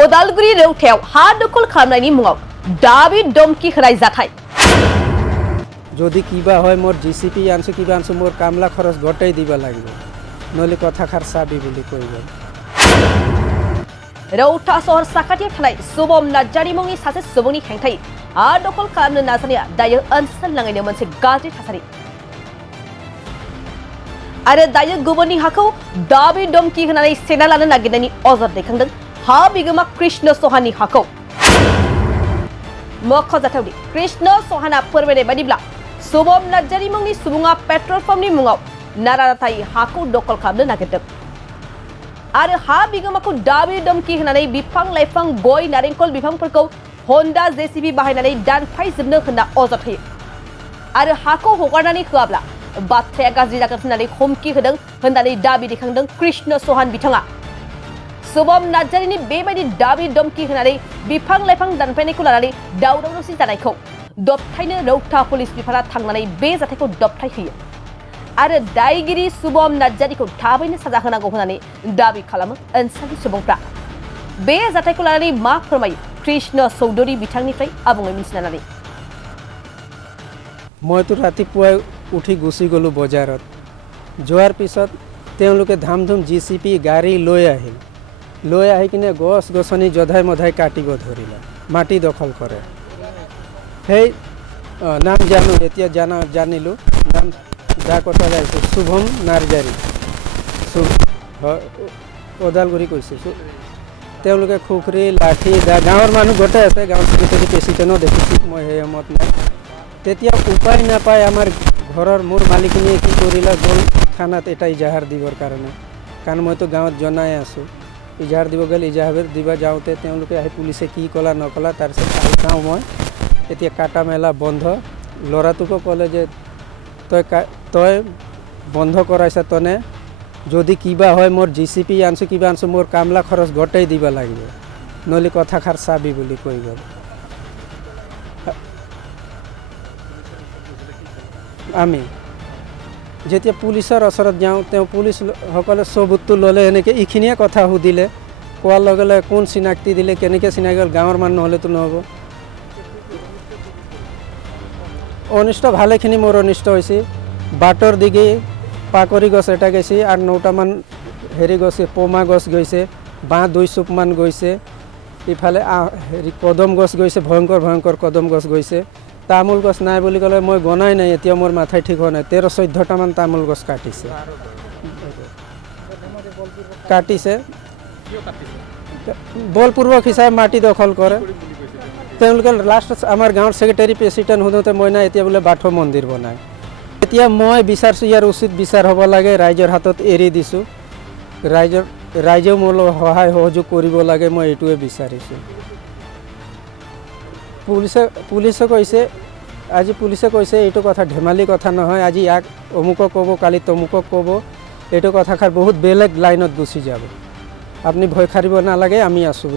उदालगुरि रौथायाव हा दखल खालामनायनि मुङाव दाबि दमकि होनाय जाथाय যদি কিবা হয় মোর জিসিপি আনছো কিবা আনছো মোর কামলা খরচ গটাই দিবা লাগবে নলে কথা খার চাবি বুলি কইব रौता सहर साखाथियाव थानाय सुबम नार्जारि मुंनि सासे सुबुंनि हेंथायै हा दखल खालामनो नाजानाया दायो ओनसोल नाङैनो मोनसे गाज्रि थासारि आरो दायो गुबुननि हाखौ दाबि दमकि होनानै सेना लानो नागिरनायनि अजद दैखांदों हा बिगोमा कृष्ण सहाननि हाखौ मख'जाथावदि कृष्ण सहाना फोरमायनाय बायदिब्ला सुबम नार्जारि मुंनि सुबुङा पेट्रल पाम्पनि मुङाव नारा नाथायै हाखौ दखल खालामनो नागिरदों आरो हा बिगोमाखौ दाबि दमकि होनानै बिफां लाइफां गय नारेंखल बिफांफोरखौ हन्डा जेसिबि बाहायनानै दानफायजोबनो होनना अजद होयो आरो हाखौ हगारनानै होआब्ला बाथ्राया गाज्रि जागोन होननानै हुमखि होदों होननानै दाबि दैखांदों कृष्ण सहान बिथाङा सुबम नार्जारिनि बेबायदि दाबि दमकि होनानै बिफां लाइफां दानफायनायखौ लानानै दावराव दावसि जानायखौ दबथायनो रौता पुलिस बिफाना थांनानै बे जाथायखौ दबथायहोयो आरो दायगिरि सुबम नार्जारिखौ थाबैनो साजा होनांगौ होननानै दाबि खालामो ओनसोलनि सुबुंफ्रा बे जाथायखौ लानानै मा फोरमायो कृष्ण चौधुरी बिथांनिफ्राय आबुङै मिथिनानै মইতো ৰাতিপুৱাই উঠি গুচি গ'লোঁ বজাৰত যোৱাৰ পিছত তেওঁলোকে ধামধুম জিচিপি গাড়ী লৈ আহি কিনে গছ গছনি জধাই মধাই কাটিব ধৰিলে মাটি দখল কৰে সেই নাম জানো এতিয়া জানিলোঁ নাম যা কথা যাইছে শুভম নাৰ্জাৰি ওদালগুৰি কৈছে তেওঁলোকে খুখৰি লাঠি গাঁৱৰ মানুহ গোটেই আছে গাঁৱৰ চিকিৎসক প্ৰেচিডেণ্টও দেখিছোঁ মই সেই সময়ত নাই তেতিয়া উপায় নাপায় আমাৰ ঘৰৰ মোৰ মালিকনীয়ে কি কৰিলে গ'ল থানাত এটা ইজাহাৰ দিবৰ কাৰণে কাৰণ মইতো গাঁৱত জনাই আছোঁ ইজাহাৰ দিব গ'ল ইজাহাৰ দিব যাওঁতে তেওঁলোকে আহি পুলিচে কি ক'লা নক'লা তাৰপিছত আহি চাওঁ মই এতিয়া কাটা মেলা বন্ধ ল'ৰাটোকো ক'লে যে তই বন্ধ কৰাইছ তনে যদি কিবা হয় মোৰ জিচিপি আনছো কিবা আনছো মোৰ কামলা খৰচ গটাই দিবা লাগিব নহ'লে কথা খাৰ চাবি বুলি কৈ গ'ল আমি যেতিয়া পুলিচৰ ওচৰত যাওঁ তেওঁ পুলিচসকলে চবুতটো ল'লে এনেকৈ এইখিনিয়ে কথা সুধিলে কোৱাৰ লগে লগে কোন চিনাক্তি দিলে কেনেকৈ চিনাকি গ'ল গাঁৱৰ মানুহ নহ'লেতো নহ'ব অনিষ্ট ভালেখিনি মোৰ অনিষ্ট হৈছে বাটৰ দিগি পাকৰি গছ এটা গৈছে আৰু 9টামান হেৰি গছে পমা গছ গৈছে বাঁহ 2 চুপমান গৈছে ইফালে হেৰি কদম গছ গৈছে ভয়ংকৰ কদম গছ গৈছে তামোল গছ নাই বুলি ক'লে মই গনাই নাই এতিয়া মোৰ মাথাই ঠিক হোৱা নাই 13-14টামান তামোল গছ কাটিছে বলপূৰ্বক হিচাপে মাটি দখল কৰে তেওঁলোকে লাষ্ট আমাৰ গাঁৱৰ ছেক্ৰেটাৰী প্ৰেচিডেণ্ট সোধোতে মই নাই এতিয়া বোলে বাথৌ মন্দিৰ বনায় এতিয়া মই বিচাৰিছোঁ ইয়াৰ উচিত বিচাৰ হ'ব লাগে ৰাইজৰ হাতত এৰি দিছোঁ ৰাইজেও মোৰ সহায় সহযোগ কৰিব লাগে মই এইটোৱে বিচাৰিছোঁ পুলিচে কৈছে এইটো কথা ধেমালি কথা নহয় আজি ইয়াক অমুকক ক'ব কালি তমুকক ক'ব এইটো কথাষাৰ বহুত বেলেগ লাইনত গুচি যাব আপুনি ভয় খাৰিব নালাগে আমি আছোঁ